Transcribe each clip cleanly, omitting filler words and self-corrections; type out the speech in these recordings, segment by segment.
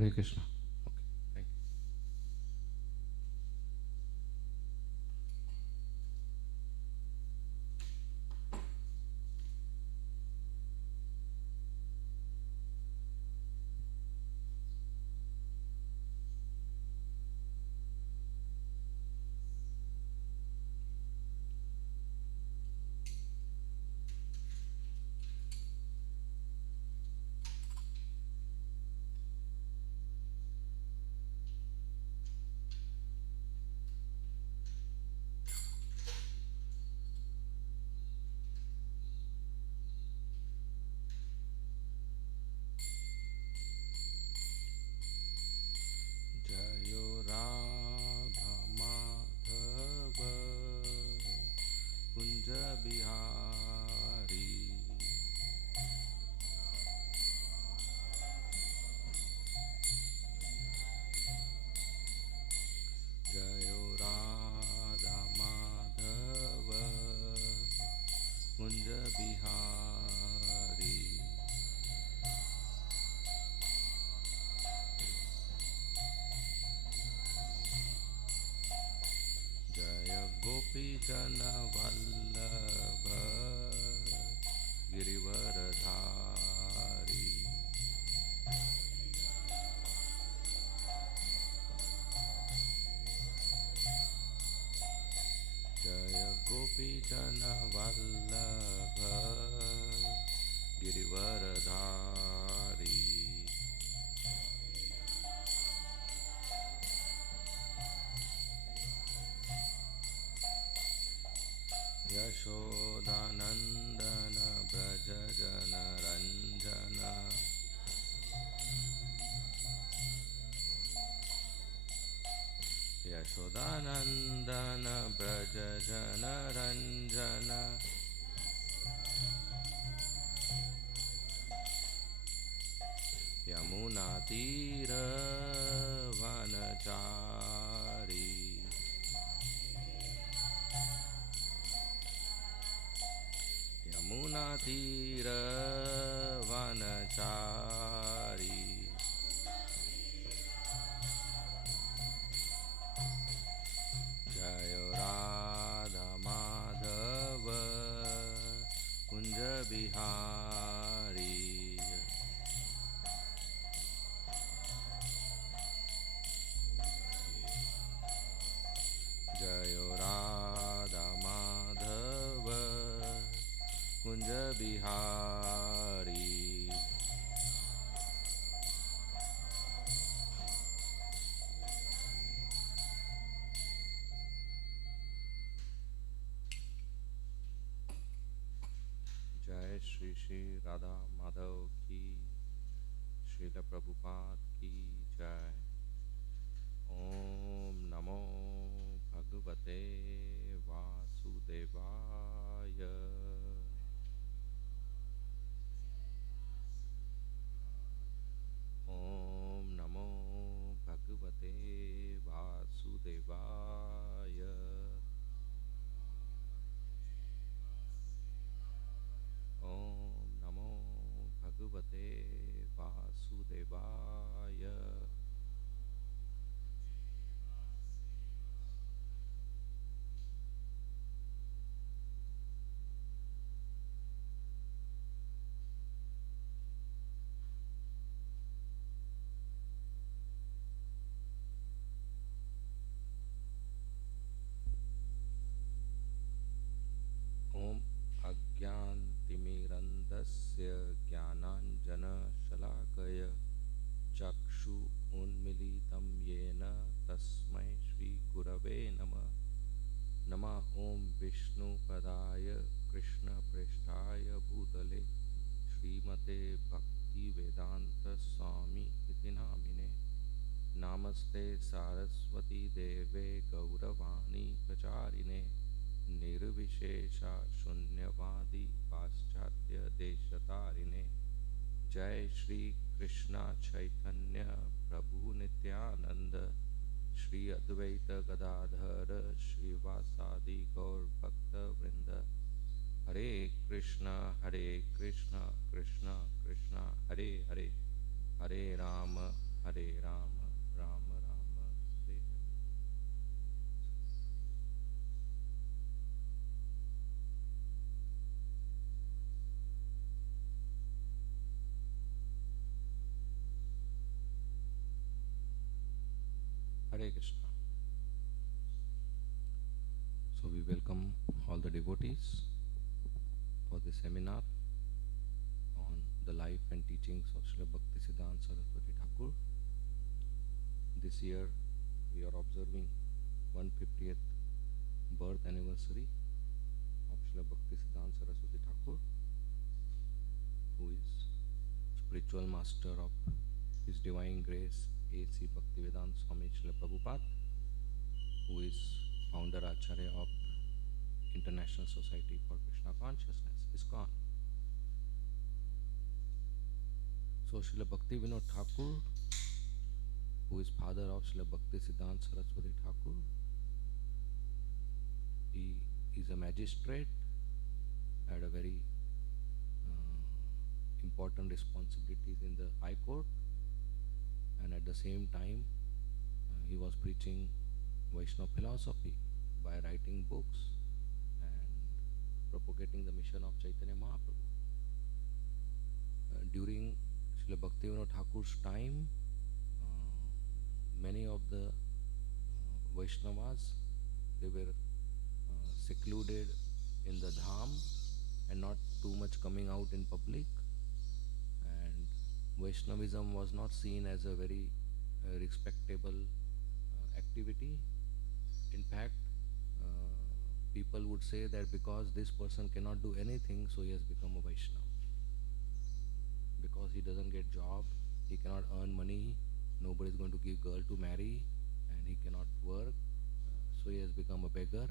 Hare Krishna. Okay, thank you. Jayo Radha Madhava Kunja Bihari Jayo Radha Madhava Kunja Bihari Jaya Gopi Jana Vallabha Girivaradhari Jaya Gopi Jana Vallabha Girivaradhari Yashodanandana Braja Jana Ranjana Yashodanandana Braja Jana Ranjana Yamuna Tira Vanachari Yamuna Tira Vanachari Jayo Radha Madhava Kunja Bihari Jayo Radha Madhava Kunja Bihari Jai Shri Shri Radha Madhav ki Srila Prabhupada ki Jai Om Namo Bhagavate Vasudevaya Om Namo Bhagavate Vasudevaya Om Namo Bhagavate Vasudevaya Om Agyantimirandasya Jnananjana-shalakaya Chakshu Unmilitam Yena Tasmai Shri Gurave Nama Nama Om Vishnu Padaya Krishna Presthaya Bhutale Srimate Bhakti Vedanta Swami Iti Namine Namaste Saraswati Deve Gauravani Pracharine Nirvishesha Shunyavadi Paschatya Deshatarine Jai Shri Krishna Chaitanya Prabhu Nityananda Shri Advaita Gadadhara Shri Vasadi Gaur Bhakta Vrinda Hare Krishna Krishna Krishna Hare Hare Hare Rama Hare Rama, Rama Rama, Hare Hare. Hare Krishna. So we welcome all the devotees for this seminar on the life and teachings of Srila Bhaktisidhanta Saraswati Thakur. This year we are observing 150th birth anniversary of Srila Bhaktisidhanta Saraswati Thakur, who is spiritual master of His Divine Grace A.C. Bhaktivedanta Swami Srila Prabhupada, who is founder Acharya of International Society for Krishna Consciousness, ISKCON. So Srila Bhaktivinoda Thakur, who is father of Srila Bhaktisiddhanta Saraswati Thakur, he is a magistrate, had a very important responsibilities in the High Court, and at the same time he was preaching Vaishnava philosophy by writing books and propagating the mission of Chaitanya Mahaprabhu. During Srila Bhaktivinoda Thakur's time, many of the Vaishnavas, they were secluded in the dham and not too much coming out in public, and Vaishnavism was not seen as a very respectable activity. In fact, people would say that because this person cannot do anything, so he has become a Vaishnava. Because he doesn't get job, he cannot earn money, nobody is going to give girl to marry, and he cannot work, so he has become a beggar,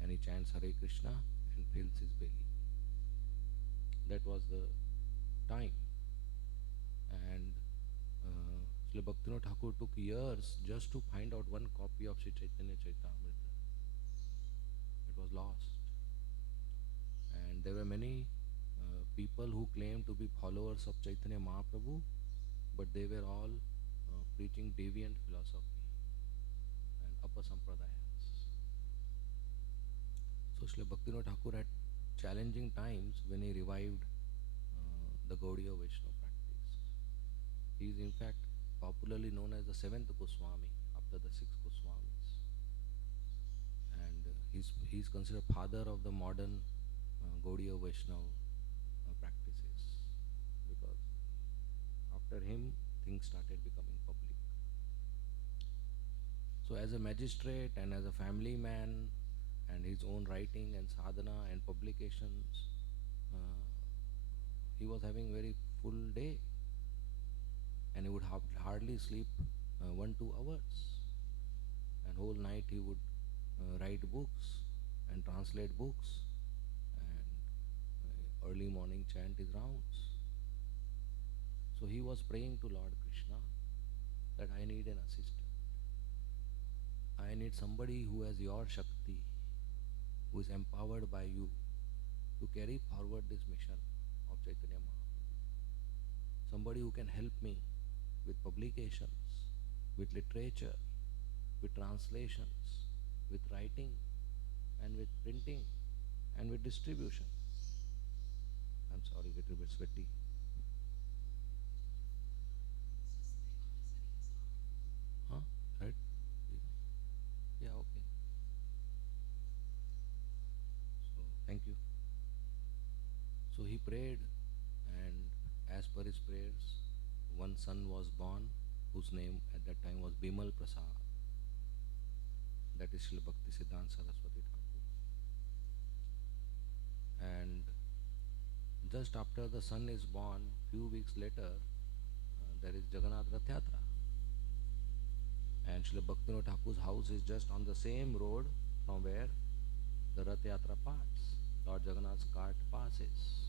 and he chants Hare Krishna and fills his belly. That was the time. And Srila Bhaktivinoda Thakur took years just to find out one copy of Sri Chaitanya Charitamrita. It was lost. And there were many people who claimed to be followers of Chaitanya Mahaprabhu, but they were all preaching deviant philosophy and apasampradayas. So Srila Bhaktivinoda Thakur had challenging times when he revived the Gaudiya Vaishnava practice. He is in fact popularly known as the seventh Goswami after the six Goswamis, and he's considered father of the modern Gaudiya Vaishnava practices, because after him things started becoming public. So as a magistrate and as a family man, and his own writing and sadhana and publications, he was having very full day, and he would hardly sleep 1-2 hours, and whole night he would write books and translate books, and early morning chant his rounds. So he was praying to Lord Krishna that I need an assistant. I need somebody who has your Shakti, who is empowered by you to carry forward this mission of Chaitanya Mahaprabhu. Somebody who can help me with publications, with literature, with translations, with writing, and with printing, and with distribution. I'm sorry, little bit sweaty. Huh? Right? Yeah, okay. So, thank you. So he prayed, and as per his prayers, one son was born, whose name at that time was Bimal Prasad. That is Srila Bhaktisiddhanta Saraswati Thakur. And just after the son is born, few weeks later, there is Jagannath Rath Yatra. And Srila Bhaktivinoda Thakur's house is just on the same road from where the Rath Yatra parts. Lord Jagannath's cart passes.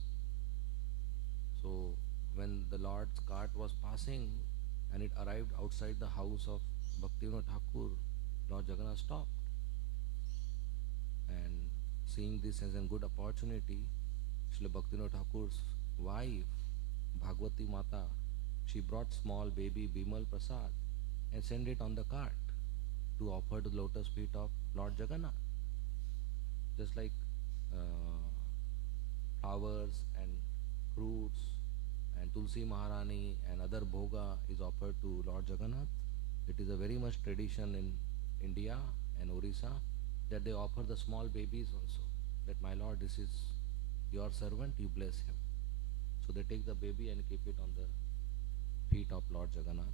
So when the Lord's cart was passing and it arrived outside the house of Bhaktivinoda Thakur, Lord Jagannath stopped. And seeing this as a good opportunity, Srila Bhaktivinoda Thakur's wife, Bhagwati Mata, she brought small baby Bimal Prasad and sent it on the cart to offer to the lotus feet of Lord Jagannath. Just like uh, flowers and fruits and Tulsi Maharani and other bhoga is offered to Lord Jagannath. It is a very much tradition in India and Orissa that they offer the small babies also. That my Lord, this is your servant, you bless him. So they take the baby and keep it on the feet of Lord Jagannath.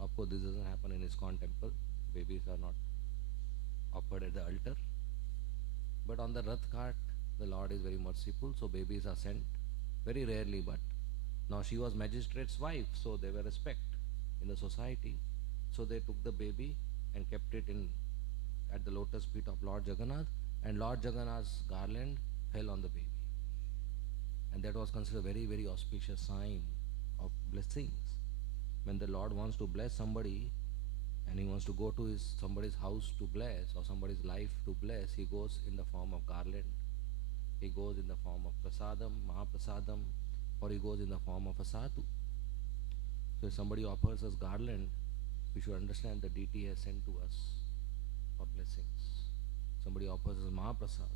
Of course, this doesn't happen in ISKCON temple. Babies are not offered at the altar. But on the Rath cart, the Lord is very merciful, so babies are sent very rarely. But now she was magistrate's wife, so they were respect in the society. So they took the baby and kept it in at the lotus feet of Lord Jagannath, and Lord Jagannath's garland fell on the baby. And that was considered a very, very auspicious sign of blessings. When the Lord wants to bless somebody and he wants to go to somebody's house to bless or somebody's life to bless, he goes in the form of garland, he goes in the form of prasadam, mahaprasadam, or he goes in the form of a sadhu. So if somebody offers us garland, we should understand the deity has sent to us for blessings. Somebody offers us mahaprasad,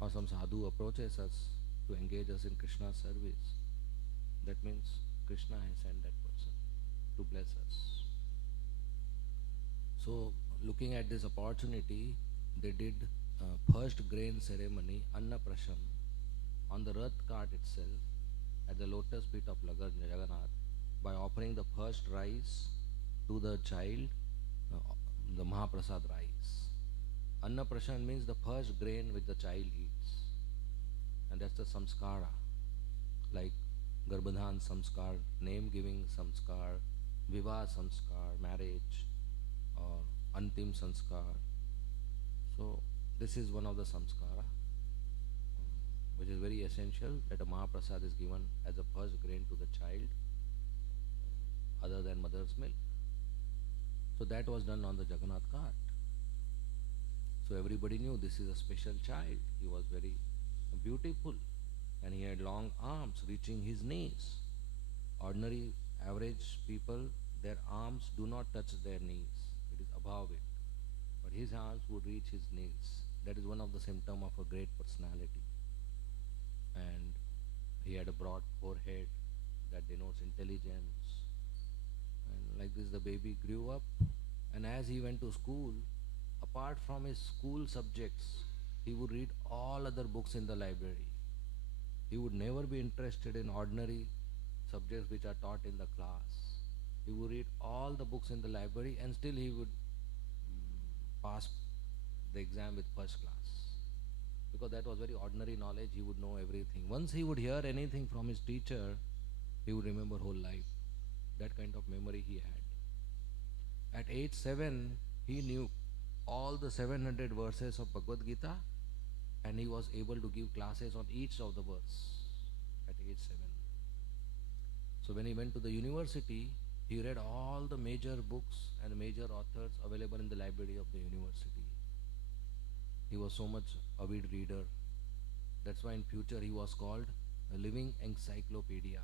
or some sadhu approaches us to engage us in Krishna's service, that means Krishna has sent that person to bless us. So looking at this opportunity, they did first grain ceremony, Anna Prashan, on the Rath cart itself at the lotus feet of Jagannath by offering the first rice to the child, the Mahaprasad rice. Anna Prashan means the first grain which the child eats, and that's the samskara, like Govardhana samskar, name giving samskar, vivah samskar, marriage, or antim sanskar. So this is one of the samskara which is very essential, that a Mahaprasad is given as a first grain to the child other than mother's milk. So that was done on the Jagannath cart. So everybody knew this is a special child. He was very beautiful and he had long arms reaching his knees. Ordinary average people, their arms do not touch their knees. It is above it. But his arms would reach his knees. That is one of the symptoms of a great personality. And he had a broad forehead that denotes intelligence. And like this the baby grew up, and as he went to school, apart from his school subjects, he would read all other books in the library. He would never be interested in ordinary subjects which are taught in the class. He would read all the books in the library and still he would pass the exam with first class. Because that was very ordinary knowledge, he would know everything. Once he would hear anything from his teacher, he would remember whole life. That kind of memory he had. At age 7, he knew all the 700 verses of Bhagavad Gita, and he was able to give classes on each of the verse at age 7. So when he went to the university, he read all the major books and major authors available in the library of the university. He was so much avid reader. That's why in future he was called a living encyclopedia.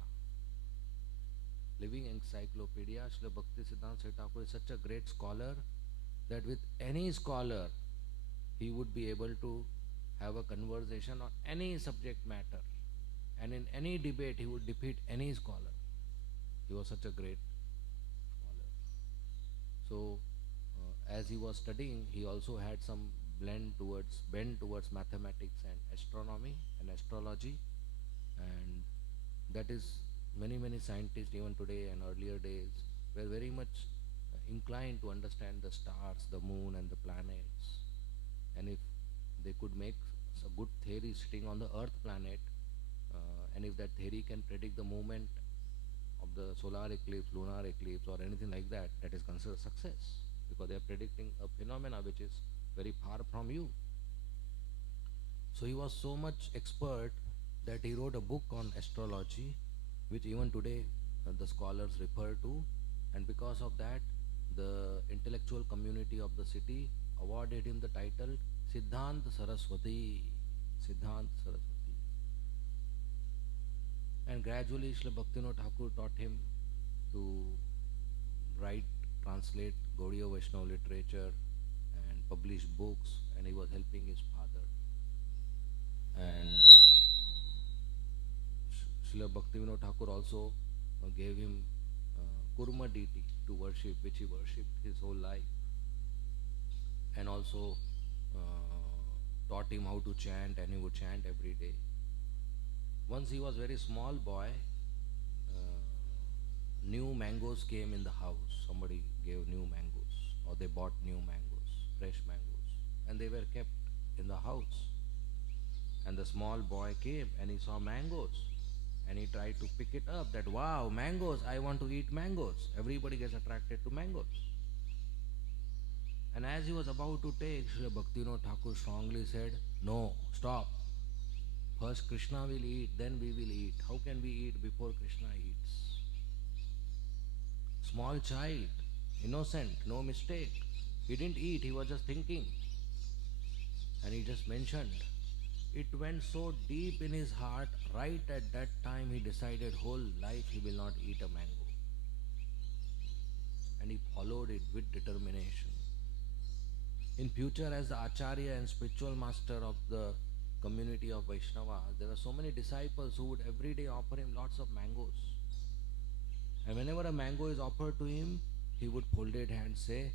Living encyclopedia. Srila Bhaktisidhanta Saraswati is such a great scholar that with any scholar he would be able to have a conversation on any subject matter, and in any debate he would defeat any scholar. He was such a great scholar. So as he was studying, he also had some bend towards mathematics and astronomy and astrology, and that is many scientists even today and earlier days were very much inclined to understand the stars, the moon and the planets, and if they could make a good theory sitting on the earth planet, and if that theory can predict the movement of the solar eclipse, lunar eclipse or anything like that, that is considered success, because they are predicting a phenomena which is very far from you. So he was so much expert that he wrote a book on astrology, which even today the scholars refer to, and because of that the intellectual community of the city awarded him the title Siddhanta Saraswati. Siddhanta Saraswati. And gradually Srila Bhaktivinoda Thakur taught him to write, translate Gaudiya Vaishnava literature and publish books, and he was helping his father. And Srila Bhaktivinoda Thakur also gave him Kurma deity to worship, which he worshipped his whole life, and also taught him how to chant, and he would chant every day. Once he was very small boy, new mangoes came in the house. Somebody gave new mangoes, or they bought new mangoes, fresh mangoes, and they were kept in the house. And the small boy came and he saw mangoes, and he tried to pick it up. That, wow, mangoes, I want to eat mangoes. Everybody gets attracted to mangoes. And as he was about to take, Srila Bhaktivinoda Thakur strongly said, no, stop. First Krishna will eat, then we will eat. How can we eat before Krishna eats? Small child, innocent, no mistake. He didn't eat, he was just thinking. And he just mentioned. It went so deep in his heart, right at that time he decided whole life he will not eat a mango. And he followed it with determination. In future, as the Acharya and spiritual master of the community of Vaishnavas, there were so many disciples who would every day offer him lots of mangoes. And whenever a mango is offered to him, he would folded hands say,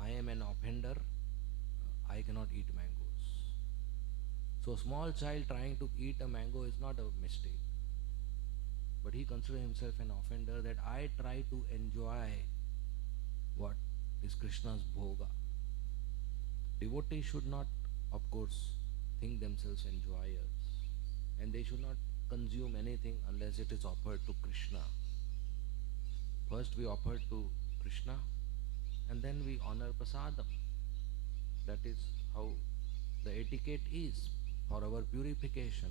I am an offender, I cannot eat mangoes. So a small child trying to eat a mango is not a mistake. But he considered himself an offender, that I try to enjoy what is Krishna's bhoga. Devotees should not, of course, think themselves enjoyers, and they should not consume anything unless it is offered to Krishna. First we offer to Krishna, and then we honor prasadam. That is how the etiquette is for our purification,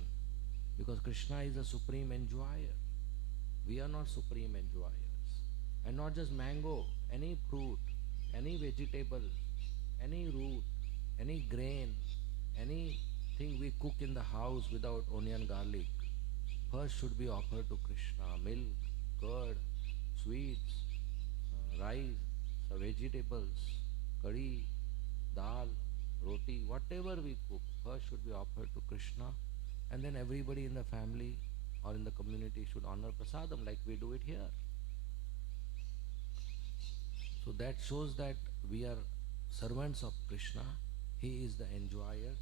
because Krishna is the supreme enjoyer. We are not supreme enjoyers. And not just mango, any fruit, any vegetable, any root, any grain, anything we cook in the house without onion, garlic, first should be offered to Krishna. Milk, curd, sweets, rice, vegetables, curry, dal, roti, whatever we cook, first should be offered to Krishna, and then everybody in the family or in the community should honor prasadam like we do it here. So that shows that we are servants of Krishna. He is the enjoyer,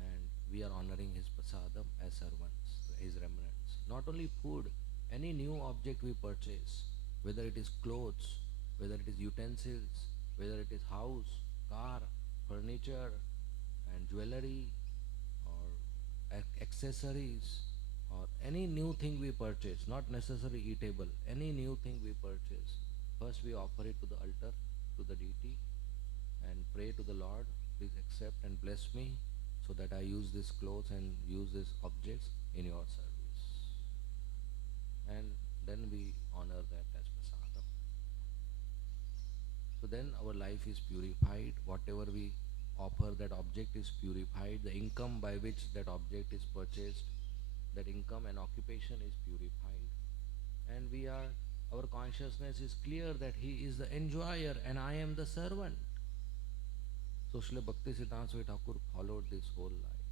and we are honoring his prasadam as servants, his remnants. Not only food, any new object we purchase, whether it is clothes, whether it is utensils, whether it is house, car, furniture and jewelry, or accessories, or any new thing we purchase, not necessarily eatable, any new thing we purchase, first we offer it to the altar, to the deity, and pray to the Lord, please accept and bless me so that I use these clothes and use these objects in your service. And then we honor that as prasadam. So then our life is purified. Whatever we offer, that object is purified. The income by which that object is purchased, that income and occupation is purified. And our consciousness is clear that he is the enjoyer and I am the servant. So Srila Bhaktisidhanta Saraswati Thakur followed this whole life.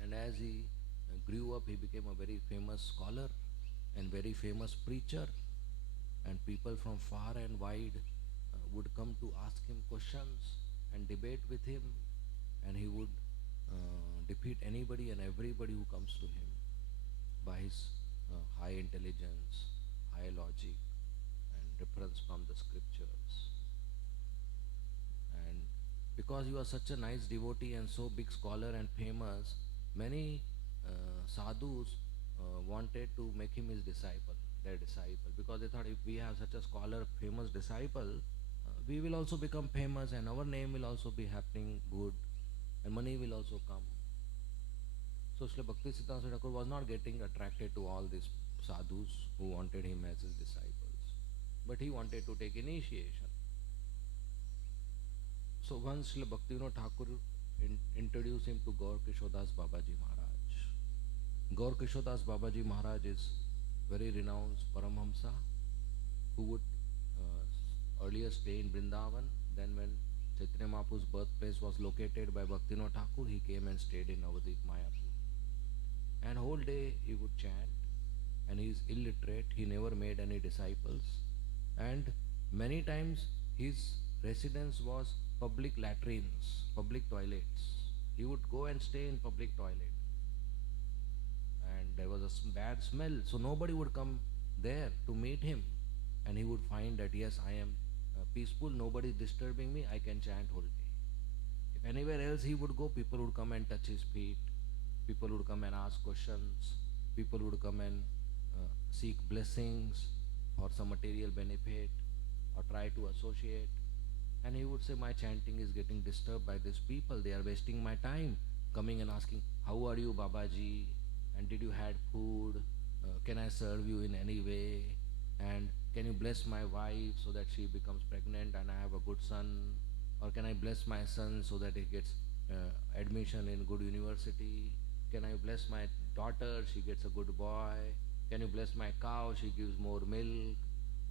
And as he grew up, he became a very famous scholar and very famous preacher. And people from far and wide would come to ask him questions and debate with him. And he would defeat anybody and everybody who comes to him by his high intelligence, high logic, and reference from the scriptures. And because he was such a nice devotee and so big scholar and famous, many sadhus wanted to make him his disciple, their disciple, because they thought if we have such a scholar, famous disciple, we will also become famous and our name will also be happening good and money will also come. So Srila Bhaktisidhanta Saraswati Thakur was not getting attracted to all these sadhus who wanted him as his disciples, but he wanted to take initiation. So once Srila Bhaktivinoda Thakur introduced him to Gokuleshwara Babaji Maharaj. Gokuleshwara Babaji Maharaj is very renowned Paramhamsa, who would earlier stay in Vrindavan. Then when Chaitanya Mahaprabhu's birthplace was located by Bhaktivinoda Thakur, he came and stayed in Navadvip Mayapur. And whole day he would chant, and he is illiterate, he never made any disciples, and many times his residence was public latrines, public toilets. He would go and stay in public toilet, and there was a bad smell, so nobody would come there to meet him, and he would find that yes, I am peaceful, nobody is disturbing me, I can chant whole day. If anywhere else he would go, people would come and touch his feet, people would come and ask questions, people would come and seek blessings or some material benefit or try to associate. And he would say, my chanting is getting disturbed by these people, they are wasting my time, coming and asking, how are you Babaji, and did you had food, can I serve you in any way, and can you bless my wife so that she becomes pregnant and I have a good son, or can I bless my son so that he gets admission in good university, can I bless my daughter, she gets a good boy, can you bless my cow, she gives more milk.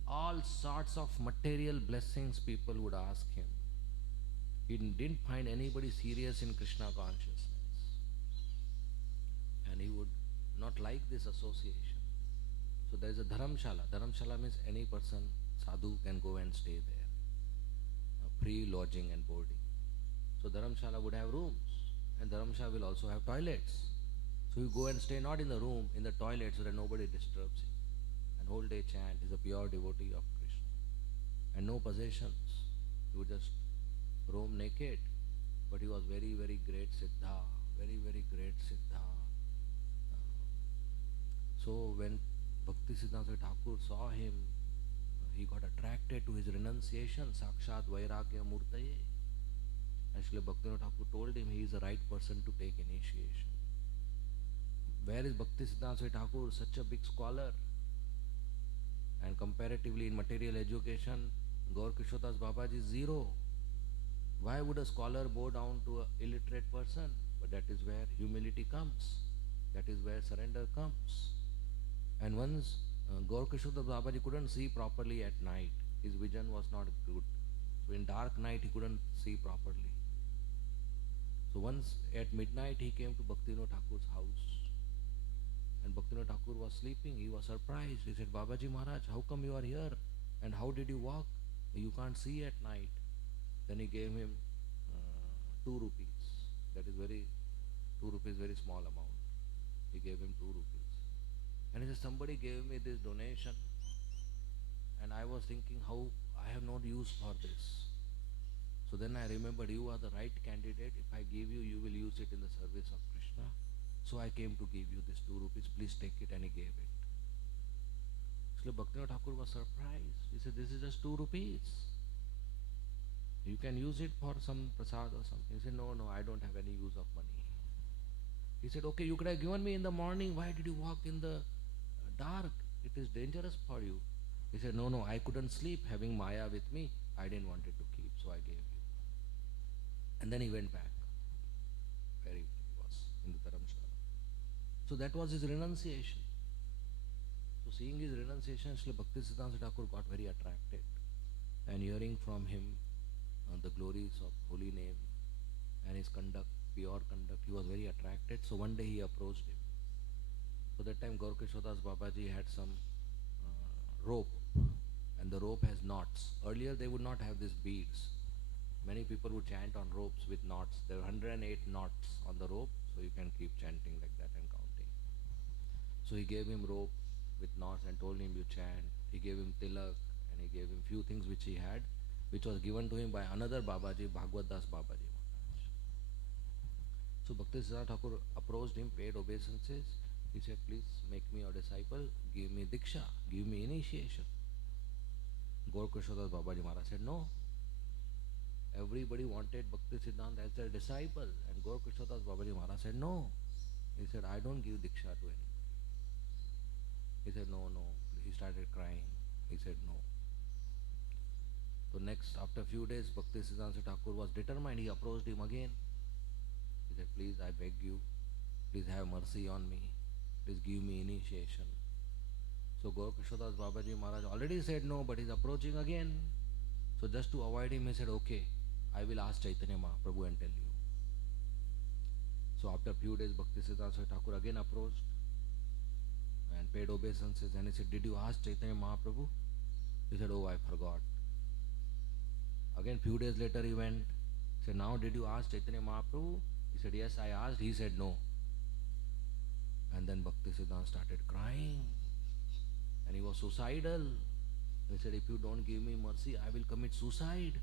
All sorts of material blessings people would ask him. He didn't find anybody serious in Krishna consciousness, and he would not like this association. So there is a dharamshala. Dharamshala means any person, sadhu, can go and stay there, free lodging and boarding. So dharamshala would have rooms, and dharamshala will also have toilets. So you go and stay not in the room, in the toilet, so that nobody disturbs him. And whole day chant. He's a pure devotee of Krishna, and no possessions. He would just roam naked, but he was very, very great siddha, very, very great siddha. So when Bhaktisiddhanta Thakur saw him, he got attracted to his renunciation, Sakshat Vairagya Murtaye. And Srila Bhaktivinoda Thakur told him he is the right person to take initiation. Where is Bhaktisiddhanta Thakur, such a big scholar? And comparatively in material education, Gaur Kishodas Babaji is zero. Why would a scholar bow down to an illiterate person? But that is where humility comes. That is where surrender comes. And once Gaur Kishodas Babaji couldn't see properly at night. His vision was not good. So in dark night he couldn't see properly. So once at midnight he came to Bhaktivinoda Thakur's house. And Bhaktivinoda Thakur was sleeping. He was surprised. He said, Babaji Maharaj, how come you are here? And how did you walk? You can't see at night. Then he gave him 2 rupees. That is 2 rupees, very small amount. He gave him 2 rupees. And he said, somebody gave me this donation, and I was thinking how I have no use for this. So then I remembered, you are the right candidate. If I give you, you will use it in the service of Krishna. So I came to give you this 2 rupees, please take it, and he gave it. Srila Bhaktivinoda Thakur was surprised. He said, this is just 2 rupees. You can use it for some prasad or something. He said, no, I don't have any use of money. He said, okay, you could have given me in the morning. Why did you walk in the dark? It is dangerous for you. He said, no, I couldn't sleep having Maya with me. I didn't want it to keep, so I gave you. And then he went back where he was, in the Dharamshala. So that was his renunciation. So seeing his renunciation, Srila Bhaktisiddhanta Thakur got very attracted, and hearing from him the glories of holy name and his conduct, pure conduct, he was very attracted. So one day he approached him. So that time Gaur Kishodas Babaji had some rope, and the rope has knots. Earlier they would not have these beads. Many people would chant on ropes with knots. There are 108 knots on the rope, so you can keep chanting like that and counting. So he gave him rope with knots and told him, you chant. He gave him tilak, and he gave him few things which he had, which was given to him by another Babaji, Bhagavad Das Babaji Maharaj. So Bhaktisiddhanta Thakur approached him, paid obeisances. He said, please make me your disciple, give me diksha, give me initiation. Gaur Kishodas Babaji Maharaj said, no. Everybody wanted Bhaktisiddhanta as their disciple, and Gaur Kishodas Babaji Maharaj said, no. He said, I don't give diksha to anybody. He said, no. He started crying. He said, no. So next, after a few days, Bhaktisiddhanta Thakur was determined. He approached him again. He said, please, I beg you, please have mercy on me. Please give me initiation. So Gokuleshwara Babaji Maharaj already said no, but he's approaching again. So just to avoid him, he said, okay, I will ask Chaitanya Mahaprabhu and tell you. So after a few days, Bhaktisiddhanta Saraswati Thakur again approached and paid obeisances, and he said, did you ask Chaitanya Mahaprabhu? He said, oh, I forgot. Again few days later he went, said, now did you ask Chaitanya Mahaprabhu? He said, yes, I asked. He said no. And then Bhaktisiddhanta started crying, and he was suicidal. He said, if you don't give me mercy, I will commit suicide.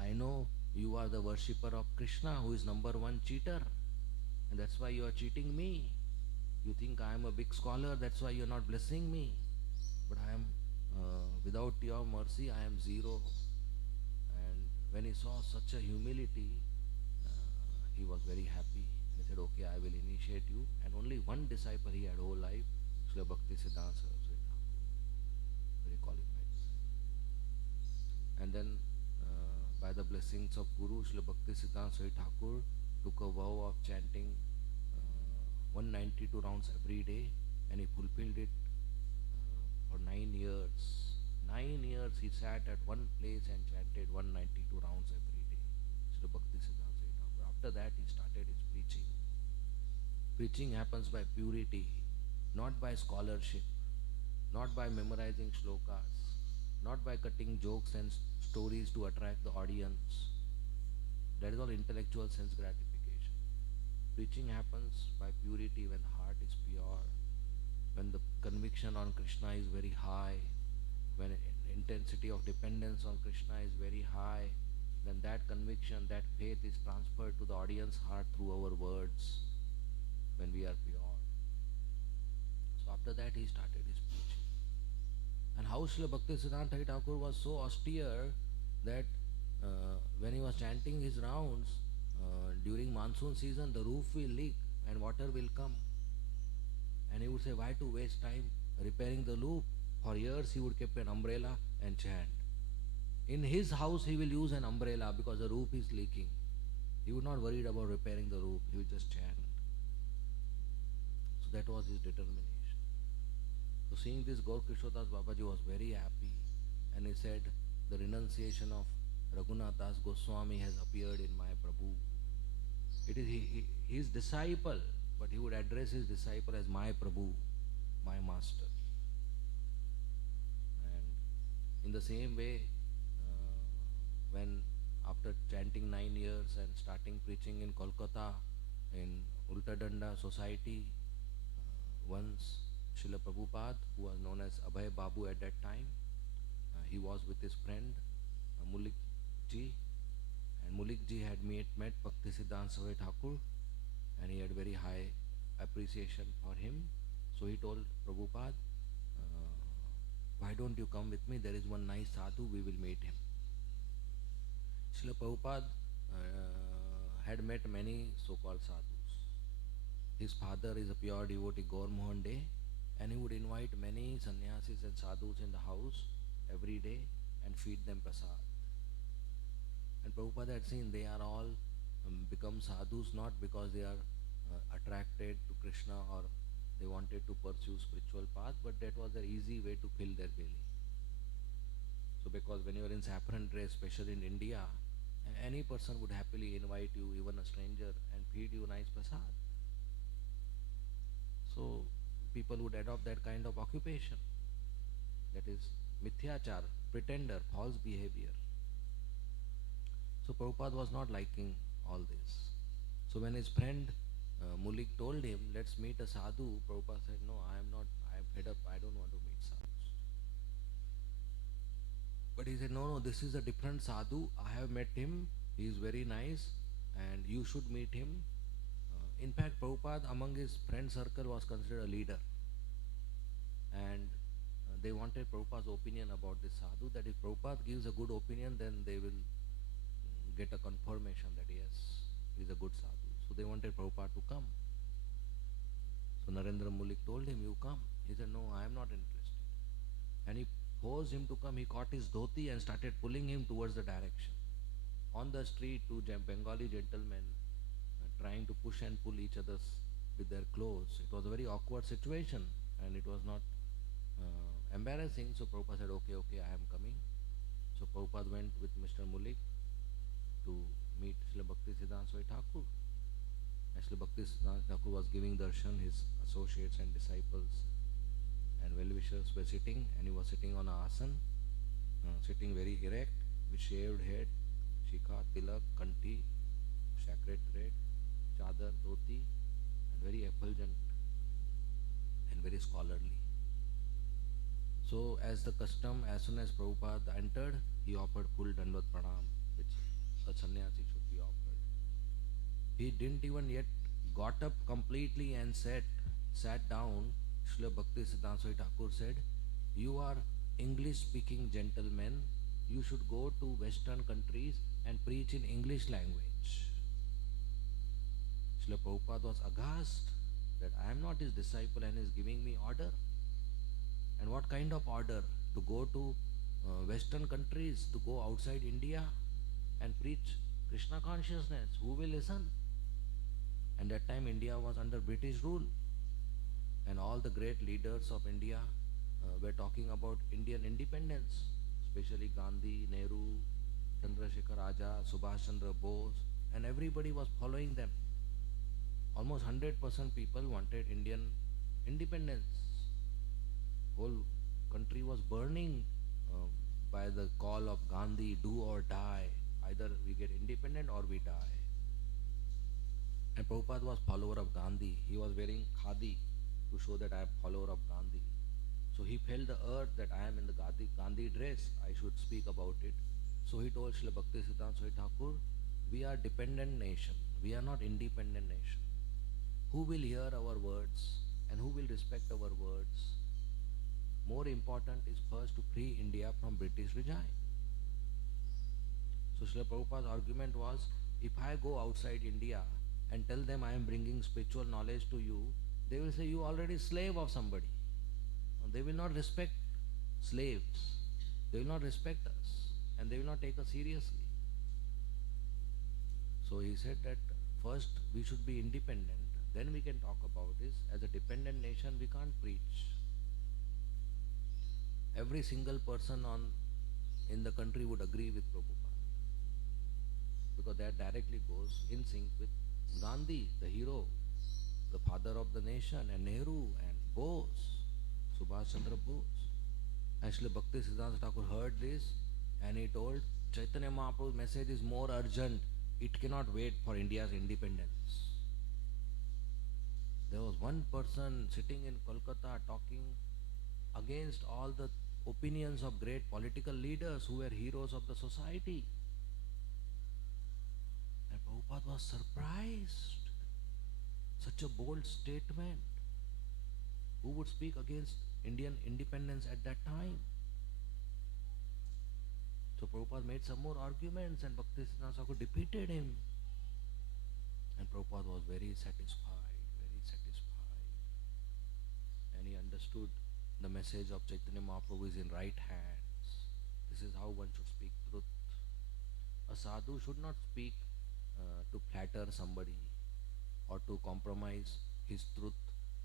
I know you are the worshipper of Krishna, who is number one cheater, and that's why you are cheating me. You think I am a big scholar, that's why you are not blessing me. But I am, without your mercy, I am zero. And when he saw such a humility, he was very happy. He said, okay, I will initiate you. And only one disciple he had whole life, Srila Bhaktisidhanta Saraswati Thakur, very qualified disciple. And then by the blessings of Guru, Srila Bhaktisidhanta Saraswati Thakur took a vow of chanting 192 rounds every day, and he fulfilled it for 9 years. 9 years he sat at one place and chanted 192 rounds every day. Srila Bhaktisidhanta Saraswati Thakur. After that he started his preaching. Preaching happens by purity, not by scholarship, not by memorizing shlokas, not by cutting jokes and stories to attract the audience. That is all intellectual sense gratification. Preaching happens by purity when the heart is pure, when the conviction on Krishna is very high, when intensity of dependence on Krishna is very high, then that conviction, that faith is transferred to the audience heart through our words when we are pure. So after that he started his preaching. And how Srila Bhaktisiddhanta Thakur was so austere that when he was chanting his rounds, during monsoon season the roof will leak and water will come. And he would say, why to waste time repairing the roof? For years he would keep an umbrella and chant. In his house he will use an umbrella because the roof is leaking. He would not worry about repairing the roof, he would just chant. So that was his determination. So seeing this, Gokuleshwara Babaji was very happy, and he said, the renunciation of Raghunath Das Goswami has appeared in my Prabhu. It is his disciple, but he would address his disciple as my Prabhu, my master. And in the same way, when after chanting 9 years and starting preaching in Kolkata, in Ulta Danda society, once Srila Prabhupada, who was known as Abhay Babu at that time, he was with his friend Mulik Ji, and Mulik Ji had met Bhaktisiddhanta Saraswati Thakur, and he had very high appreciation for him. So he told Prabhupada, why don't you come with me? There is one nice sadhu, we will meet him. Srila Prabhupada had met many so-called sadhus. His father is a pure devotee, Gaur Mohan De, and he would invite many sannyasis and sadhus in the house every day and feed them prasad. And Prabhupada had seen they are all become sadhus not because they are attracted to Krishna or they wanted to pursue spiritual path, but that was their easy way to fill their belly. So because when you are in saffron dress, especially in India, any person would happily invite you, even a stranger, and feed you nice prasad. So people would adopt that kind of occupation. That is mithyachar, pretender, false behavior. So Prabhupada was not liking all this. So when his friend Mulik told him, let's meet a sadhu, Prabhupada said, no, I am fed up, I don't want to meet sadhus. But he said, no, this is a different sadhu, I have met him, he is very nice and you should meet him. In fact, Prabhupada among his friend circle was considered a leader. And they wanted Prabhupada's opinion about this sadhu, that if Prabhupada gives a good opinion, then they will get a confirmation that yes, he is a good sadhu. So they wanted Prabhupada to come. So Narendra Mulik told him, you come. He said, no, I am not interested. And he forced him to come. He caught his dhoti and started pulling him towards the direction. On the street, two Bengali gentlemen trying to push and pull each other with their clothes. It was a very awkward situation, and it was not embarrassing. So Prabhupada said, okay, okay, I am coming. So Prabhupada went with Mr. Mulik to meet Srila Bhaktisidhanta Saraswati Thakur. And Srila Bhaktisidhanta Thakur was giving darshan. His associates and disciples and well-wishers were sitting, and he was sitting on an asan, sitting very erect, with shaved head, shikha, tilak, kanti, sacred thread, chadar, dhoti, and very effulgent and very scholarly. So as the custom, as soon as Prabhupada entered, he offered full Dandavat Pranam, which a sannyasi should be offered. He didn't even yet got up completely and sat down. Srila Bhaktisidhanta Saraswati Thakur said, "You are English-speaking gentlemen. You should go to Western countries and preach in English language." Srila Prabhupada was aghast that I am not his disciple and he is giving me order. And what kind of order? To go to Western countries, to go outside India and preach Krishna consciousness. Who will listen? And that time India was under British rule. And all the great leaders of India were talking about Indian independence, especially Gandhi, Nehru, Chandrasekhar Azad, Subhash Chandra Bose, and everybody was following them. Almost 100% people wanted Indian independence. Whole country was burning by the call of Gandhi, do or die. Either we get independent or we die. And Prabhupada was follower of Gandhi. He was wearing khadi to show that I am follower of Gandhi. So he felt the urge that I am in the Gandhi dress, I should speak about it. So he told Srila Bhaktisidhanta Saraswati Thakur, we are dependent nation. We are not independent nation. Who will hear our words and who will respect our words? More important is first to free India from British regime. So Srila Prabhupada's argument was, if I go outside India and tell them I am bringing spiritual knowledge to you, they will say you are already slave of somebody. And they will not respect slaves. They will not respect us and they will not take us seriously. So he said that first we should be independent, then we can talk about this. As a dependent nation we can't preach. Every single person in the country would agree with Prabhupada, because that directly goes in sync with Gandhi, the hero, the father of the nation, and Nehru and Bose, Subhash Chandra Bose. And Srila Bhaktisidhanta Thakur heard this and he told, Chaitanya Mahaprabhu's message is more urgent. It cannot wait for India's independence. There was one person sitting in Kolkata talking against all the opinions of great political leaders who were heroes of the society. And Prabhupada was surprised. Such a bold statement. Who would speak against Indian independence at that time? So Prabhupada made some more arguments and Bhaktisiddhanta Thakur defeated him. And Prabhupada was very satisfied, and he understood the message of Chaitanya Mahaprabhu is in right hands. This is how one should speak truth. A sadhu should not speak to flatter somebody or to compromise his truth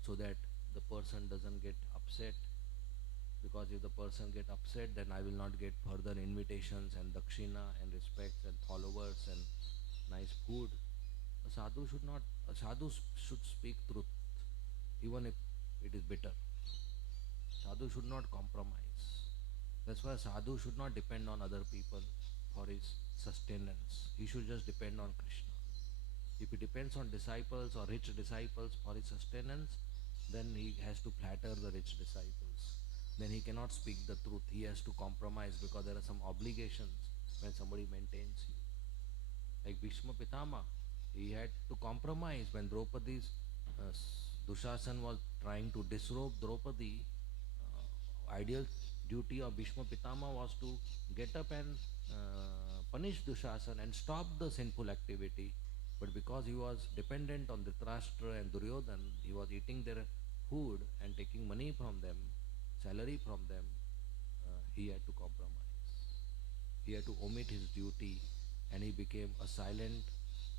so that the person doesn't get upset. Because if the person get upset, then I will not get further invitations and dakshina and respects and followers and nice food. A sadhu should speak truth, even if it is bitter. Sadhu should not compromise. That's why sadhu should not depend on other people for his sustenance. He should just depend on Krishna. If he depends on disciples or rich disciples for his sustenance, then he has to flatter the rich disciples. Then he cannot speak the truth. He has to compromise because there are some obligations when somebody maintains you. Like Bhishma Pitama, he had to compromise when Draupadi's Dushasan was trying to disrobe Draupadi. Ideal duty of Bhishma Pitama was to get up and punish Dushasan and stop the sinful activity. But because he was dependent on Dhritarashtra and Duryodhan, he was eating their food and taking money from them, salary from them, he had to compromise. He had to omit his duty and he became a silent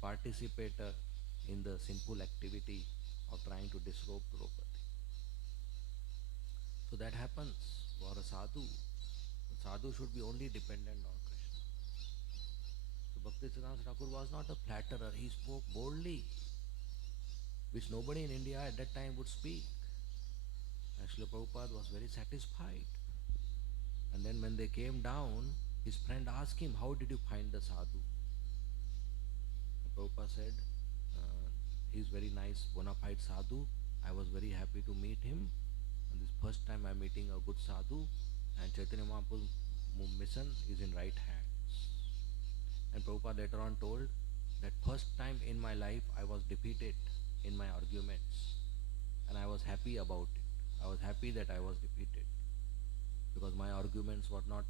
participator in the sinful activity of trying to disrobe Draupadi. So that happens for a sadhu should be only dependent on Krishna. So Bhaktisiddhanta Thakur was not a flatterer. He spoke boldly, which nobody in India at that time would speak. And Srila Prabhupada was very satisfied. And then when they came down, his friend asked him, how did you find the sadhu? And Prabhupada said, he's very nice, bona fide sadhu. I was very happy to meet him. And this first time I'm meeting a good sadhu. And Chaitanya Mahaprabhu's mission is in right hands. And Prabhupada later on told that first time in my life I was defeated in my arguments. And I was happy about it. I was happy that I was defeated. Because my arguments were not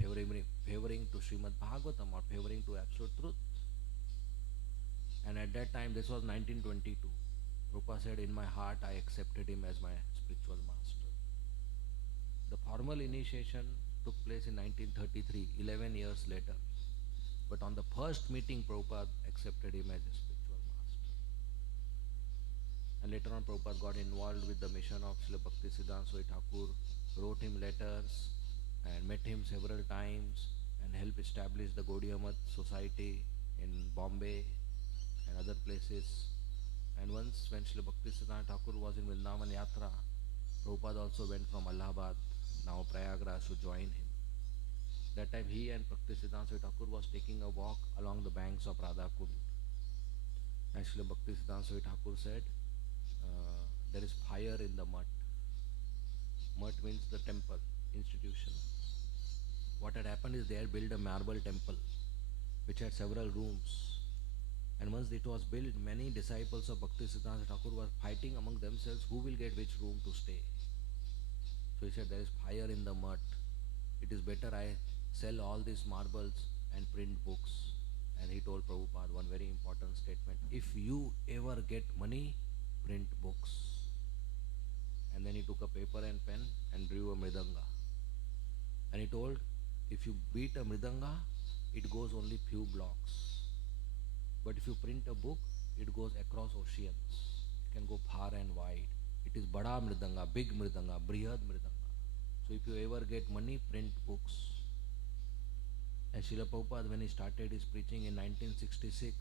favoring to Srimad Bhagavatam or favoring to absolute truth. And at that time, this was 1922. Prabhupada said, in my heart, I accepted him as my spiritual master. The formal initiation took place in 1933, 11 years later. But on the first meeting, Prabhupada accepted him as a spiritual master. And later on, Prabhupada got involved with the mission of Srila Bhaktisidhanta Saraswati Thakur, wrote him letters and met him several times and helped establish the Gaudiya Math Society in Bombay and other places. And once when Srila Bhaktisiddhanta Thakur was in Vrindavan Yatra, Prabhupada also went from Allahabad, now Prayagraj, to join him. That time he and Bhaktisiddhanta Saraswati Thakur was taking a walk along the banks of Radha Kund. And Srila Bhaktisiddhanta Saraswati Thakur said, there is fire in the mud. Mud means the temple, institution. What had happened is they had built a marble temple which had several rooms. And once it was built, many disciples of Bhaktisiddhanta Thakur were fighting among themselves who will get which room to stay. So he said, there is fire in the mud. It is better I sell all these marbles and print books. And he told Prabhupada one very important statement. If you ever get money, print books. And then he took a paper and pen and drew a mridanga. And he told, if you beat a mridanga, it goes only few blocks. But if you print a book, it goes across oceans. It can go far and wide. It is bada mridanga, big mridanga, brihad mridanga. So if you ever get money, print books. And Srila Prabhupada, when he started his preaching in 1966,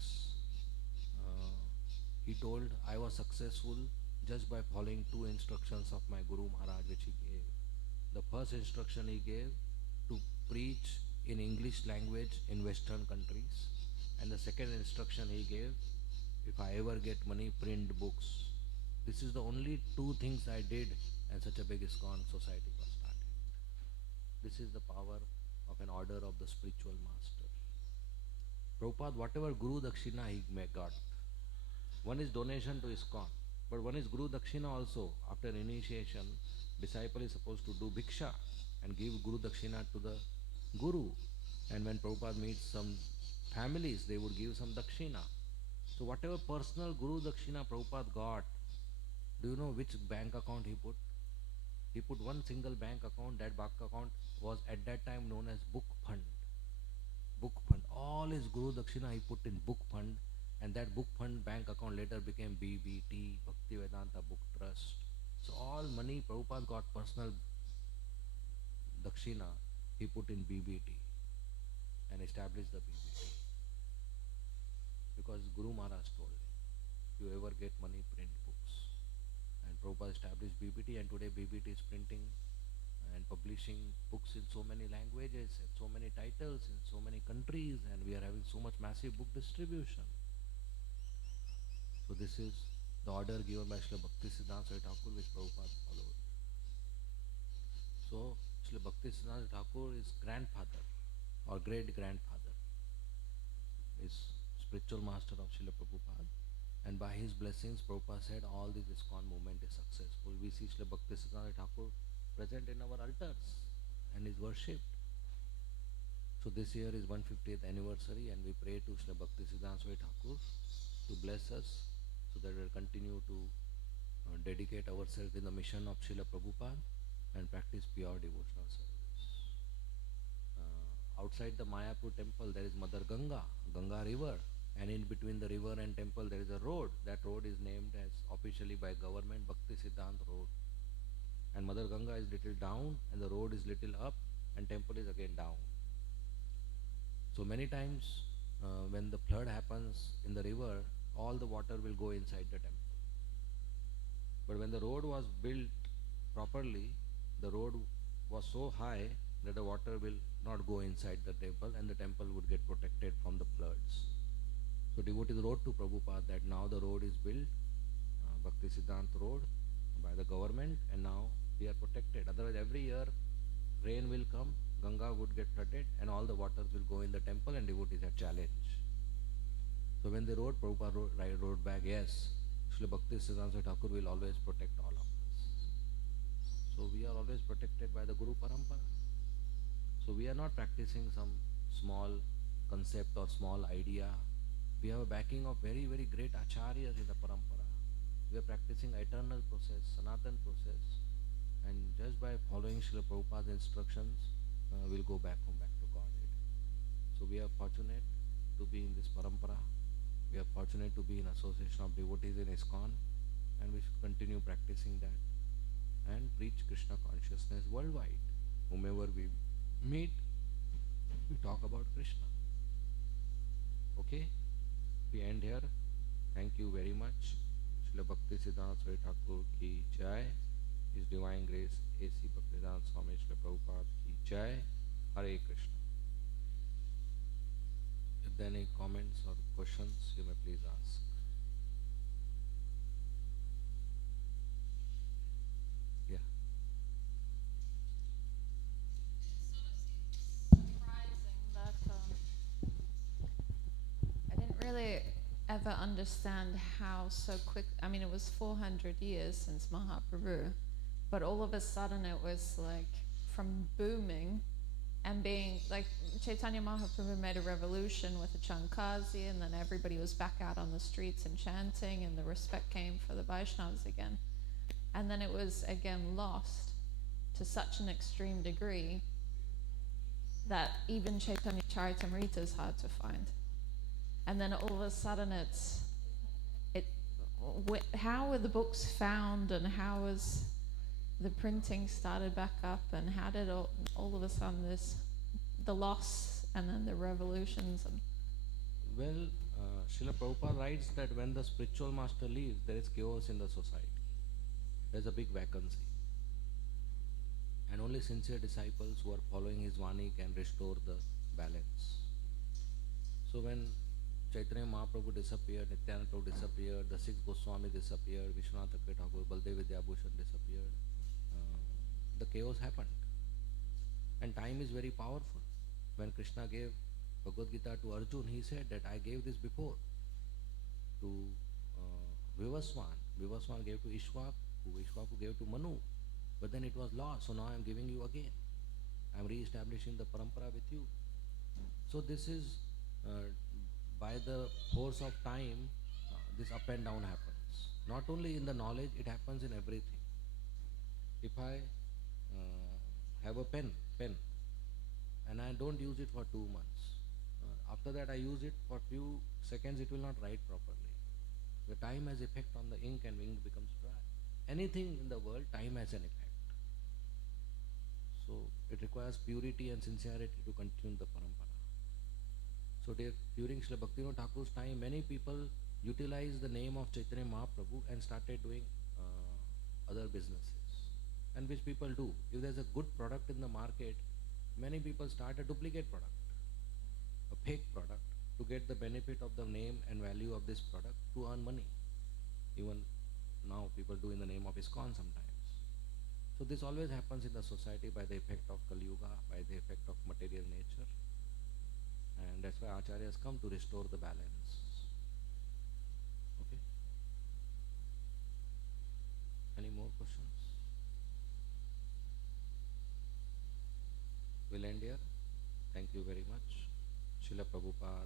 he told, I was successful just by following two instructions of my Guru Maharaj which he gave. The first instruction he gave to preach in English language in Western countries. And the second instruction he gave, if I ever get money, print books. This is the only two things I did, and such a big ISKCON society was started. This is the power of an order of the spiritual master. Prabhupada, whatever Guru Dakshina he got, one is donation to ISKCON, but one is Guru Dakshina also. After initiation, disciple is supposed to do bhiksha and give Guru Dakshina to the Guru. And when Prabhupada meets some families, they would give some Dakshina. So whatever personal Guru Dakshina Prabhupada got, do you know which bank account he put? He put one single bank account. That bank account was at that time known as book fund. Book fund. All his Guru Dakshina he put in book fund, and that book fund bank account later became BBT, Bhaktivedanta Book Trust. So all money Prabhupada got personal Dakshina, he put in BBT and established the BBT. Because Guru Maharaj told him, you ever get money, print books. And Prabhupada established BBT, and today BBT is printing and publishing books in so many languages and so many titles in so many countries, and we are having so much massive book distribution. So this is the order given by Srila Bhaktisiddhanta Saraswati Thakur which Prabhupada followed. So Srila Bhaktisiddhanta Thakur is grandfather or great-grandfather, is spiritual master of Srila Prabhupada, and by his blessings Prabhupada said all this ISKCON movement is successful. We see Srila Bhaktisiddhanta Thakur present in our altars and is worshipped. So this year is 150th anniversary, and we pray to Srila Bhaktisiddhanta Saraswati Thakur to bless us so that we will continue to dedicate ourselves in the mission of Srila Prabhupada and practice pure devotional service. Outside the Mayapur temple there is Mother Ganga, Ganga river, and in between the river and temple there is a road. That road is named as officially by government Bhaktisiddhanta Road. and Mother Ganga is little down and the road is little up and temple is again down. So many times when the flood happens in the river, all the water will go inside the temple. But when the road was built properly, the road was so high that the water will not go inside the temple and the temple would get protected from the floods. So devotees wrote to Prabhupada that now the road is built, Bhaktisiddhanta road, by the government, and now we are protected. Otherwise every year rain will come, Ganga would get flooded and all the waters will go in the temple and devotees had challenge. So when they wrote, Prabhupada wrote back, yes, Srila Bhaktisidhanta Thakur will always protect all of us. So we are always protected by the Guru Parampara. So we are not practicing some small concept or small idea. We have a backing of very, very great acharyas in the parampara. We are practicing eternal process, Sanatan process. And just by following Srila Prabhupada's instructions, we'll go back home, back to Godhead. So we are fortunate to be in this parampara. We are fortunate to be in association of devotees in ISKCON, and we should continue practicing that and preach Krishna consciousness worldwide. Whomever we meet, we talk about Krishna. Okay? We end here. Thank you very much. Srila Bhaktisiddhanta Saraswati Thakur ki jai. His Divine Grace A.C. Bhaktisiddhanta Swami Srila Prabhupada ki jai. Hare Krishna. If there are any comments or questions, you may please ask. Yeah. Surprising that I didn't really ever understand how so quick. I mean, it was 400 years since Mahaprabhu, but all of a sudden it was like from booming and being like Chaitanya Mahaprabhu made a revolution with the Chankazi, and then everybody was back out on the streets and chanting, and the respect came for the Vaishnavas again. And then it was again lost to such an extreme degree that even Chaitanya Charitamrita is hard to find. And then all of a sudden how were the books found, and how was the printing started back up, and how did all of a sudden the loss and then the revolutions? And well, Srila Prabhupada writes that when the spiritual master leaves, there is chaos in the society. There is a big vacancy. And only sincere disciples who are following his Vani can restore the balance. So when Chaitanya Mahaprabhu disappeared, Nityananda Prabhu disappeared, the six Goswami disappeared, Vishwanath Thakur, Baldev Vidyabhushan disappeared, the chaos happened. And time is very powerful. When Krishna gave Bhagavad Gita to Arjun, he said that I gave this before to Vivaswan. Vivaswan gave to Ishwaku, Ishwaku gave to Manu. But then it was lost, so now I am giving you again. I am re-establishing the parampara with you. So this is, by the force of time, this up and down happens. Not only in the knowledge, it happens in everything. If I have a pen, and I don't use it for 2 months, after that I use it for few seconds, it will not write properly. The time has effect on the ink, and ink becomes dry. Anything in the world, time has an effect. So it requires purity and sincerity to continue the parampara. So during Srila Bhaktivinoda Thakur's time, many people utilized the name of Chaitanya Mahaprabhu and started doing other businesses. And which people do. If there's a good product in the market, many people start a duplicate product, a fake product, to get the benefit of the name and value of this product to earn money. Even now people do in the name of ISKCON sometimes. So this always happens in the society by the effect of Kali Yuga, by the effect of material nature. And that's why Acharyas come to restore the balance. Okay? Any more questions? We'll end here. Thank you very much. Srila Prabhupada